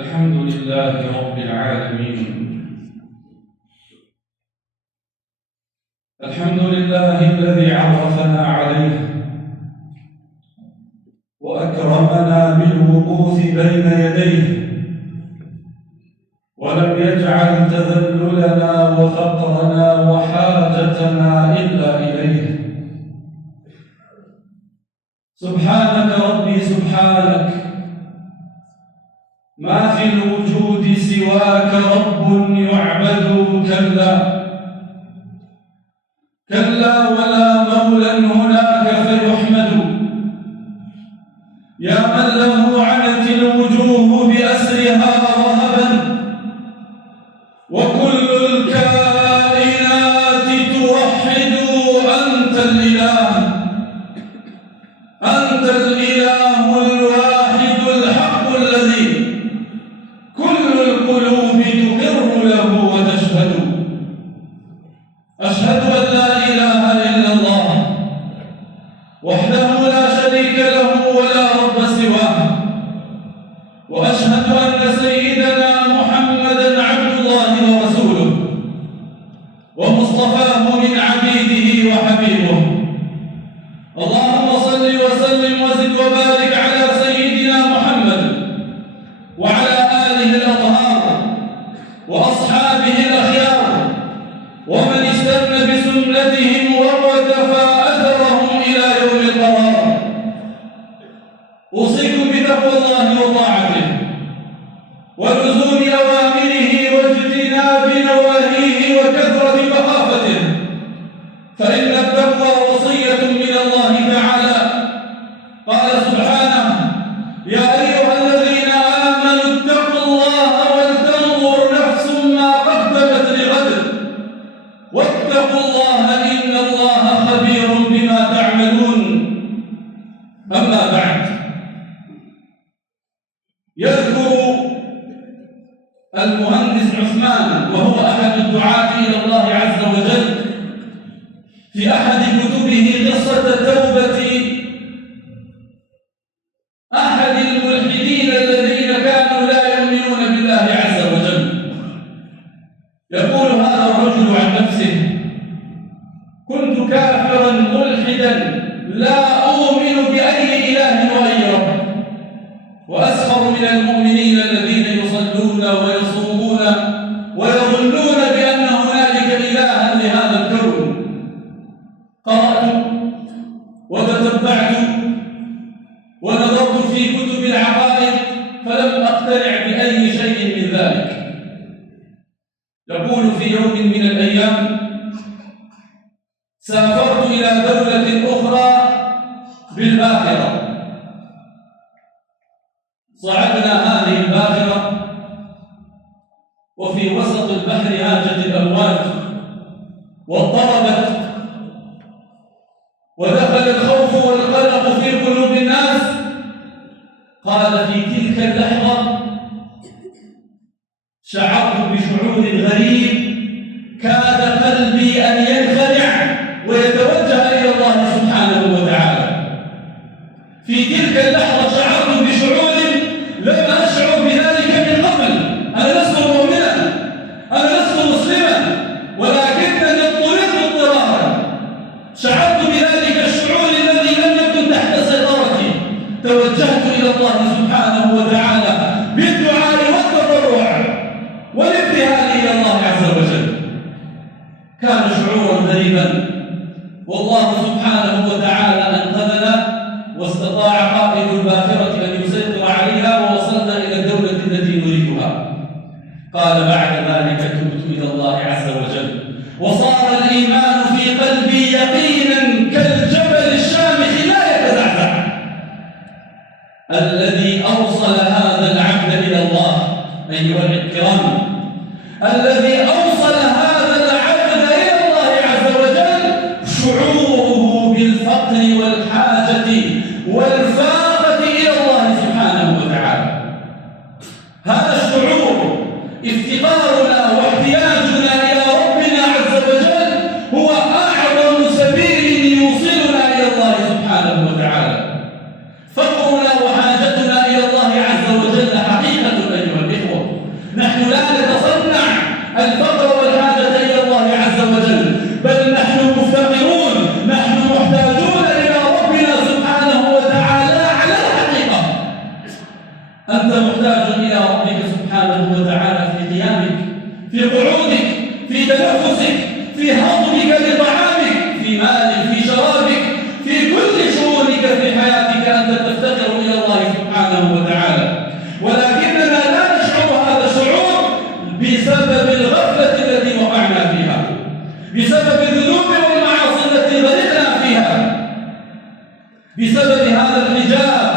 الحمد لله رب العالمين. الحمد لله الذي عرفنا عليه وأكرمنا بالوقوف بين يديه، ولم يجعل تذللنا وفقرنا وحاجتنا إلا إليه. سبحانك ربي سبحانك، ما في الوجود سواك رب يعبد. كلا كلا ولا مولى هناك فيحمد، يا من له عنت الوجوه بأسرها رهبا، وكل الكائنات توحد أنت الإله، أنت الإله الواحد الحق الذي كل القلوب تقر له وتشهد. أشهد أن لا إله إلا الله وحده لا شريك له ولا رب سواه، وأشهد أن سيدنا محمدًا عبد الله ورسوله ومصطفاه من عبيده وحبيبه. اللهم صل وسلم وزد وبارك على سيدنا محمد وعلى آله الأطهار وأصحابه الأخيار، ومن استنى بسنتهم وقتفى أثرهم إلى يوم القرار. أوصيكم بتقوى الله وطاعته ولزوم أوامره واجتناب نواهيه وكثرة مخافته، فإن التقوى وصية من الله تعالى. قال سبحانه: يا أيها الذين آمنوا اتقوا الله ولتنظر نفس ما قدمت لغد واتقوا الله إن الله خبير بما تعملون. أما بعد، يذكر المهندس عثمان وهو أحد الدعاة إلى الله عز وجل في أحد كتبه قصة توبة أحد الملحدين الذين كانوا لا يؤمنون بالله عز وجل. يقول هذا الرجل عن نفسه: كنت كافرا ملحدا لا أؤمن بأي إله وأي رب، وأسخر من المؤمنين الذين يصلون ويصومون ويظنون بأن هنالك إلها لهذا الكون. قرأت وتتبعت ونظرت في كتب العقائد فلم أقتنع بأي شيء من ذلك. يقول: في يوم من الأيام سافرت إلى دولة أخرى بالباخرة. صعدنا هذه الباخرة وفي وسط البحر هاجت الأمواج واضطربت، ودخل الخوف والقلق في قلوب الناس. قال: في تلك اللحظة شعرت بشعور غريب، كاد قلبي أن ينخلع ويتوجه إلى الله سبحانه وتعالى. في تلك اللحظة شعرت بشعور لم أشعر بذلك من قبل. أنا لست مؤمنا، أنا لست مسلما، ولكنني اضطررت اضطرارا. شعرت بذلك الشعور الذي لم يكن تحت سيطرتي. توجهت إلى الله سبحانه وتعالى بالدعاء والتضرع والابتهال إلى الله عز وجل. كان شعورا غريبا، والله سبحانه وتعالى أنقذنا، واستطاع قائد الباخرة أن يسيطر عليها، ووصلنا إلى الدولة التي نريدها. قال: بعد ذلك تبت إلى الله عز وجل، وصار الإيمان في قلبي يقينا كالجبل الشامخ لا يتزعزع. الذي أوصل هذا العبد إلى الله أيها الكرام، الذي أوصل هذا العبد إلى الله عز وجل شعوره بالفقر والحاجة والفاقة إلى الله سبحانه وتعالى. هذا الشعور، افتقارنا واحتياجنا إلى ربنا عز وجل، هو أعظم سبيل يوصلنا إلى الله سبحانه وتعالى. فقرنا وحاجتنا إلى الله عز وجل حقيقة أيها الإخوة. إلى ربك سبحانه وتعالى في قيامك، في قعودك، في تنفسك، في هضمك لطعامك، في مالك، في شرابك، في كل شؤونك في حياتك أنت تفتقر إلى الله سبحانه وتعالى. ولكننا لا نشعر هذا الشعور بسبب الغفلة التي وقعنا فيها، بسبب الذنوب والمعاصي التي غرقنا فيها، بسبب هذا الحجاب،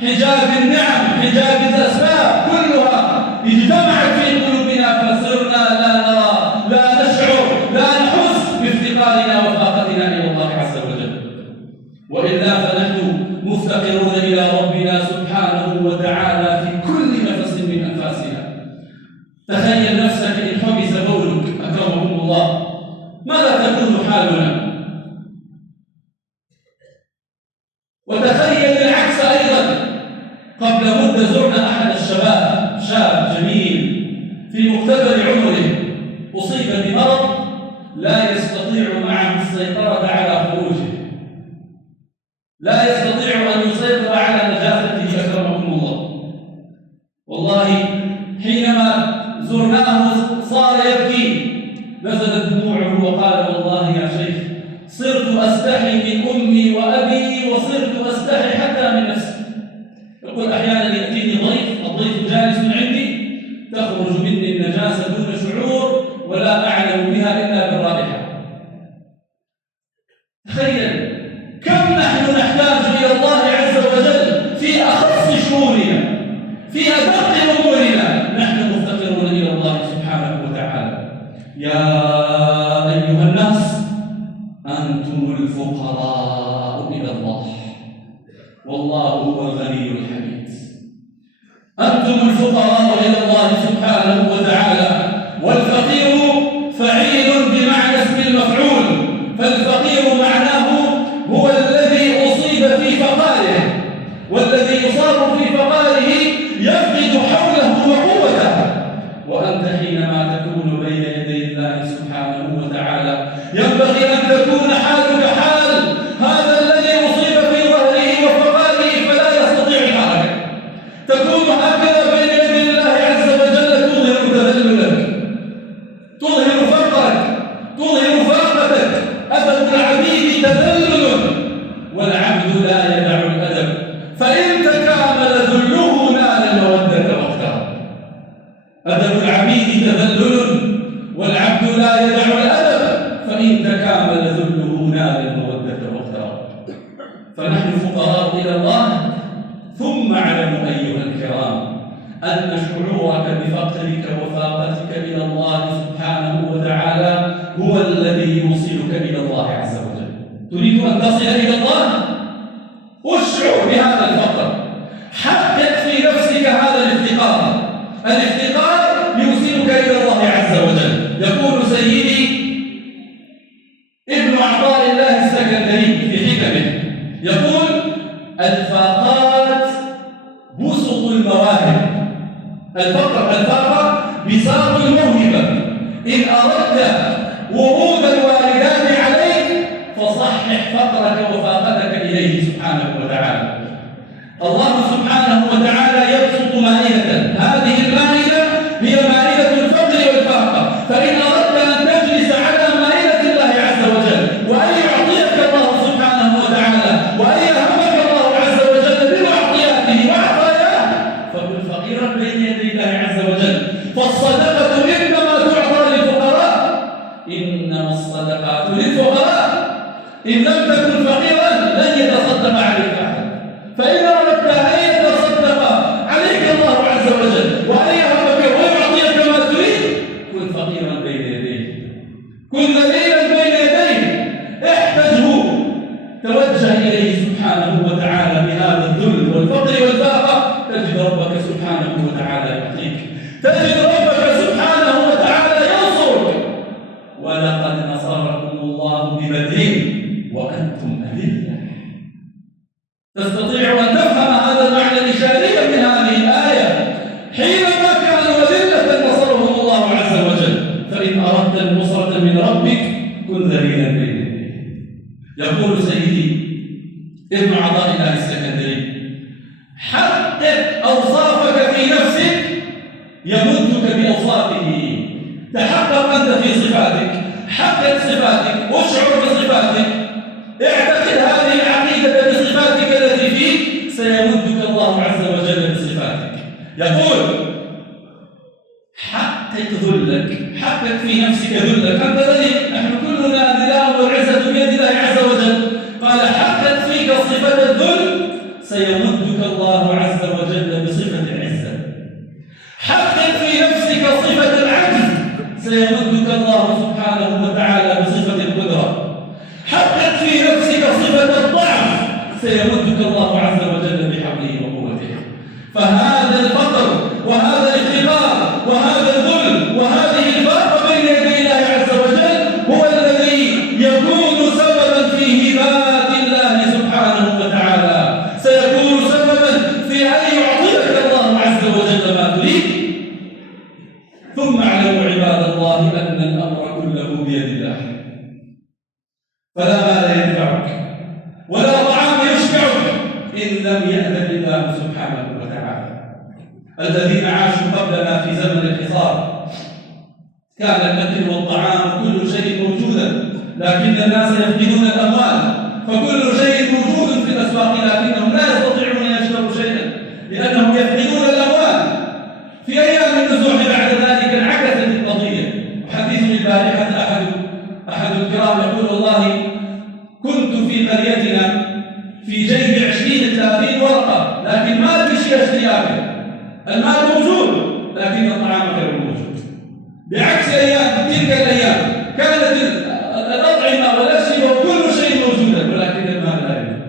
حجاب النعم، حجاب الأسباب كلها اجتمعت في قلوبنا فصرنا لا نرى، لا نشعر، لا نحس بافتقارنا وفاقتنا إلى الله عز وجل. وإلا فنحن مفتقرون إلى ربنا سبحانه وتعالى في كل نفس من أنفاسنا. تخيل نفسك إن حبس بولك أكرمكم الله، ماذا تكون حالنا؟ وتخيل العكس أيضا. قبل مدة زرنا أحد الشباب، شاب جميل في مقتبل عمره، أصيب بمرض لا يستطيع معه السيطرة على خروجه، لا يستطيع أن يسيطر على نجاسته أكرمكم الله. والله حينما زرناه صار يبكي، نزلت دموعه وقال والله يا شيخ صرت أستحي من أمي وأبي وصرت أستحي حتى من نفسي. يقول أحيانا يأتيني الضيف جالس عندي تخرج مني النجاسة دون شعور ولا أعلم بها إلا بالرائحة. تخيل كم نحن نحتاج إلى الله عز وجل في أخص شؤوننا، في أدق أمورنا، نحن مفتقرون إلى الله سبحانه وتعالى. يا أيها الناس أنتم الفقراء إلى الله والله هو الغني الحميد. أنتم الفقراء إلى الله سبحانه وتعالى. والفقير فعيل بمعنى اسم المفعول، فالفقير معناه هو الذي أصيب في فقاره، والذي يصاب في فقاره يفقد حوله وقوته. وأنت حينما تكون بين يدي الله سبحانه وتعالى ينبغي أن تكون حالك حال هذا الذي أصيب في ظهره وفقاره فلا يستطيع الحركة. تكون هكذا بين يدي الله عز وجل تظهر تذللك، تظهر فقرك، تظهر فاقتك. أدب العبيد تذلل والعبد لا يدع الأدب، فإن تكامل ذله نال المودة واقترب. أدب العبيد تذلل والعبد لا يدع الأدب، فإن تكامل ذله نال المودة واقترب. فنحن فقراء إلى الله. ثم اعلموا أيها الكرام أن شعورك بفقرك وفاقتك إلى الله سبحانه وتعالى هو الذي يوصلك إلى الله عز وجل. تريد أن تصل إلى الله؟ اشعر بهذا الفقر، حقق في نفسك هذا الافتقار. الافتقار يوصلك إلى الله عز وجل. يقول سيدي ابن عطاء الله السكندري في حكمه، يقول الفاقات بسط المواهب. الفاقة بساط الموهبة. إن أردت ورود الوالدات عليك فصحح فقرك وفاقتك إليه سبحانه وتعالى. الله سبحانه وتعالى يبسط مائدة، هذه المائدة هي مائدة الفقر والفاقة. فإن أردت أن تجلس على مائدة الله عز وجل وأن يعطيك الله سبحانه وتعالى وأن يهبك الله عز وجل بمعطياته وعطاياه فكن فقيرا بين يدي الله عز وجل. فالصدقة إنما تعطى للفقراء، إنما الصدقات للفقراء. إن لم تكن فقيرا لن يتصدق عليك أحد. فإن أردت أن يتصدق عليك الله عز وجل وأن يهبك ويعطيك ما تريد كن فقيرا بين يديه، كن ذليلا بين يديه، احتجه، توجه إليه سبحانه وتعالى بهذا الذل والفقر والفاقة، تجد ربك سبحانه وتعالى يعطيك، تجد ربك سبحانه وتعالى ينصرك. ولقد نصركم الله ببدر وأنتم أذلة. تستطيع أن تفهم هذا المعنى الإشاري من هذه الآية. حينما كانوا أذلة نصرهم الله عز وجل. فإن أردت النصرة من ربك كن ذليلا بين يديه. يقول سيدي ابن عطاء الله السكندري حقق أوصافك في نفسك يمدك بأوصافه. تحقق أنت في صفاتك، حقق صفاتك، اشعر بصفاتك، اعتقد هذه العقيدة بصفاتك التي فيك، سيمدك الله عز وجل بصفاتك. يقول حقق ذلك، حقق في نفسك ذلك، أنت ذلك، نحن كلنا ذلال والعزة بيد الله عز وجل. قال حقق فيك صفة الذل، سيمدك الله عز وجل بصفة العزة. حقق في نفسك صفة العجز، سيمدك الله سبحانه وتعالى بصفة القدرة. حقق في نفسك صفة الضعف، سيمدك الله عز وجل بحوله وقوته. فهذا الفقر وهذا الافتقار وهذا الذل وهذه الفاقة بين يدي الله عز وجل هو الذي يكون سببا في هبات الله سبحانه وتعالى، سيكون سببا في أن يعطيك الله عز وجل ما تريد. ثم اعلموا عباد الله أن الأمر كله بيد الله، فلا مال ينفعك ولا طعام يشبعك إن لم يأذن الله سبحانه وتعالى. الذين عاشوا قبلنا في زمن الحصار كان الأكل والطعام كل شيء موجودا، لكن الناس يفقدون الأموال، فكل شيء موجود في الأسواق لكنهم لا يستطيعون أن يشتروا شيئا لأنهم يفقدون الأموال. في أيام النزوح بعد ذلك انعكست القضية. حديث البارحة أحد الكرام يقول والله كنت في قريتنا في جيب 20-30 ورقة، لكن ما في شيء أشتري أكل، المال موجود لكن الطعام غير موجود. بعكس تلك الأيام كانت الأطعمة والأشربة وكل شيء موجودا ولكن المال لا يوجد.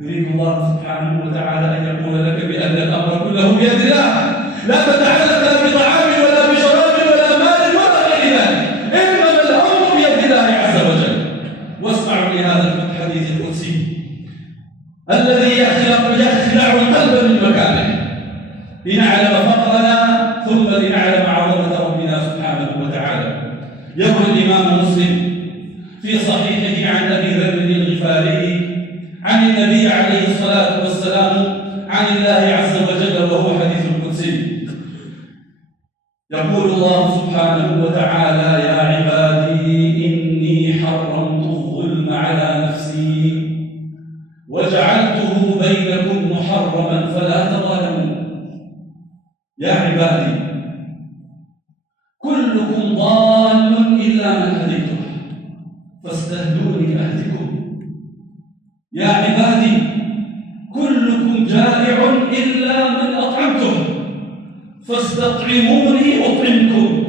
يريد الله سبحانه وتعالى أن يقول لك بأن الأمر كله بيد الله، لا تتعلق لا بطعام ولا بشراب ولا مال ولا غير ذلك، إنما الأمر بيد الله عز وجل. واسمعوا لهذا الحديث القدسي الذي يخلع القلب من مكانه، لنعلم فقرنا ثم لنعلم عظمة ربنا سبحانه وتعالى. يروي الإمام مسلم في صحيحه عن أبي ذر الغفاري عن النبي عليه الصلاة والسلام عن الله عز وجل وهو حديث قدسي. يقول الله سبحانه وتعالى: يا عبادي إني حرمت الظلم على نفسي وجعلته بينكم محرما فلا تظالموا. يا عبادي كلكم ضال إلا من هديته فاستهدوني أهدكم. يا عبادي كلكم جائع إلا من أطعمته فاستطعموني أطعمكم.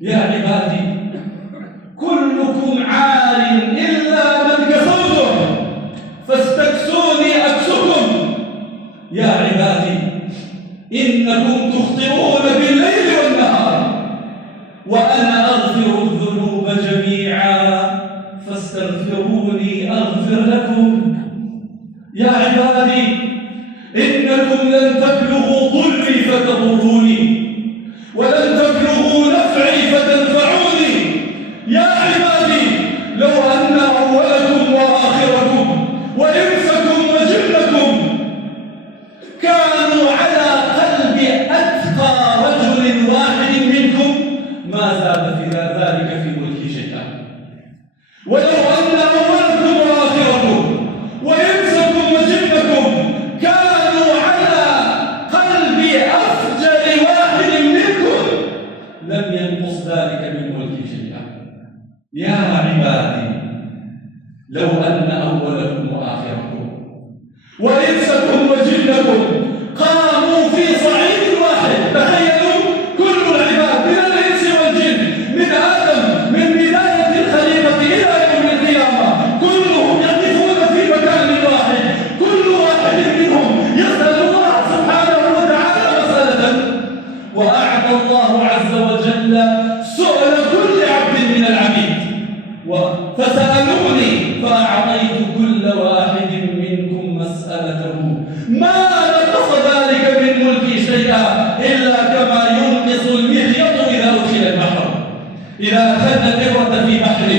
يا عبادي كلكم عار إلا من كسوته فاستكسوني أكسكم. يا عبادي إنكم تخطئون بالليل والنهار وأنا أغفر الذنوب جميعا فاستغفروني أغفر لكم. يا عبادي إنكم لن تبلغوا ضري فتضروني ولن تبلغوا نفعي فتنفعوني. يا عبادي لو أن أولكم وآخركم وإنسكم وجنكم كانوا على قلب أتقى رجل واحد منكم ما زاد في ذلك في ملكي شيئا. ولو أن أولكم وآخركم وإنسكم وجنكم كانوا على قلب أفجر واحد منكم لم ينقص ذلك من ملكي شيئا. يا عبادي لو أن أولكم وآخركم وإنسكم وجنكم قاموا في صعيد واحد، تخيلوا كل العباد من الإنس والجن من آدم من بداية الخليقة إلى يوم القيامة كلهم يقفون في مكان واحد، كل واحد منهم يسأل الله سبحانه وتعالى مسألة، وأعطى الله عز وجل سؤال كل عبد من العبيد فسألوني فأعطيت كل واحد منكم مسألته ما نقص ذلك من ملكي شيئا إلا كما ينقص المخيط إذا أدخل البحر. إذا أخذنا الإبرة في بحر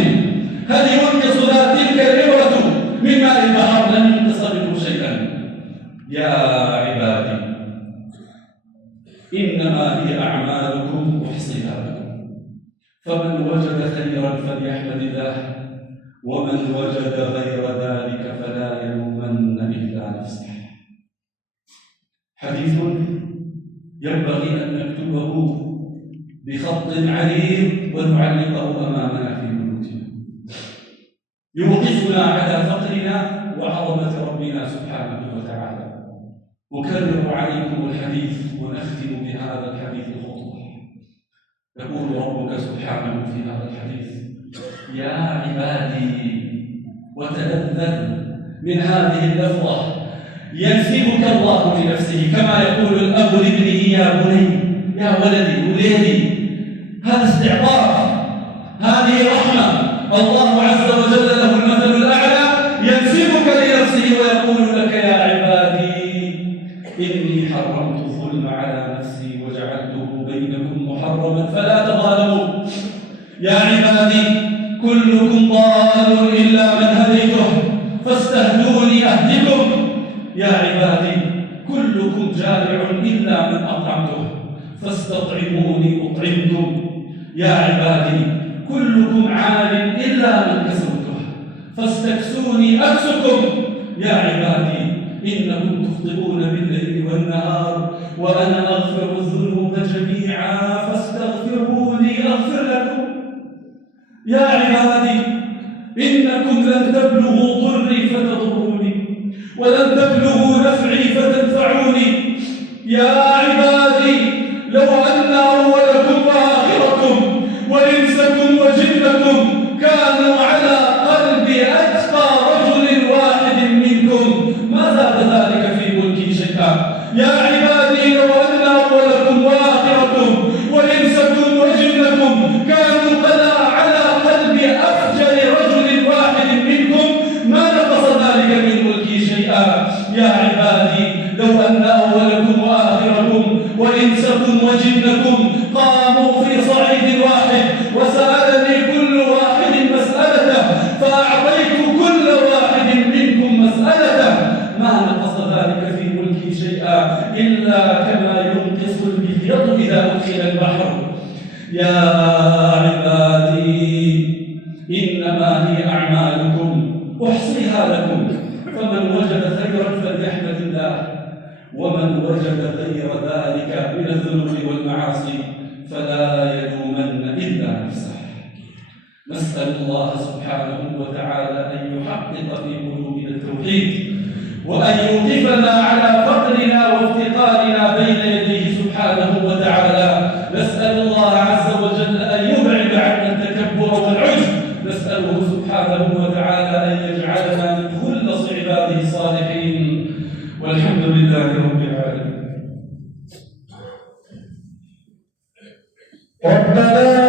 هل ينقص تلك الإبرة من ماء البحر؟ لن ينقص منه شيئا. يا عبادي إنما هي أعمالكم أحصيها لكم، فمن وجد خيرا فليحمد الله، ومن وجد غير ذلك فلا يلومن إلا نفسه. حديث ينبغي أن نكتبه بخط عريض ونعلقه أمامنا في بيوتنا، يوقفنا على فقرنا وعظمة ربنا سبحانه وتعالى. أكرر عليكم الحديث ونختم بهذا الحديث الخطوة. يقول ربك سبحانه في هذا الحديث: يا عبادي، وتلذذ من هذه اللفظة، ينسبك الله لنفسه كما يقول الأب لابنه: يا بني، يا ولدي، وليدي. هذا استعطاف، هذه رحمة. الله عز وجل له المثل الأعلى، ينسبك لنفسه ويقول لك: يا عبادي إني حرمت الظلم على نفسي وجعلته بينكم محرما فلا تظالموا. يا عبادي كلكم ضال إلا من هديته فاستهدوني أهدكم. يا عبادي كلكم جائع إلا من أطعمته فاستطعموني أطعمكم. يا عبادي كلكم عال إلا من كسوته فاستكسوني أكسكم. يا عبادي إنكم تخطئون بالليل والنهار وأنا أغفر الذنوب جميعا فاستغفروني أغفر لكم. يا عبادي إنكم لن تبلغوا ضري فتضروني ولن تبلغوا نفعي فتنفعوني. يا عبادي لو أن أولكم وآخركم وإنسكم وجنكم كانوا على قلب أتقى رجل واحد منكم ما زاد ذلك في ملكي شيئا. يا عبادي لو أن أولكم وآخركم وإنسكم وجنكم كانوا على قلب أفجر رجل واحد منكم ما نقص ذلك من ملكي شيئا. يا عبادي لو أن أولكم وآخركم وإنسكم وجنكم قاموا في صعيد واحد وسألني كل واحد مسألته فأعطيت كل واحد منكم مسألته ما نقص ذلك في ملكي شيئا إلا كما ينقص المخيط إذا أدخل البحر. يا عبادي إنما هي أعمالكم أحصيها لكم، فمن وجد خيرا فليحمد الله، ومن وجد غير ذلك من الذنوب والمعاصي فلا يلومن إلا نفسه. نسأل الله سبحانه وتعالى أن يحقق في قلوبنا التوحيد وأن يوقفنا على فقرنا وافتقارنا بين يديه سبحانه وتعالى. نسأل الله عز وجل أن يبعد عنا التكبر والعجب. نسأله سبحانه وتعالى أن يجعلنا من خلص عباده الصالحين، والحمد لله رب العالمين. ربنا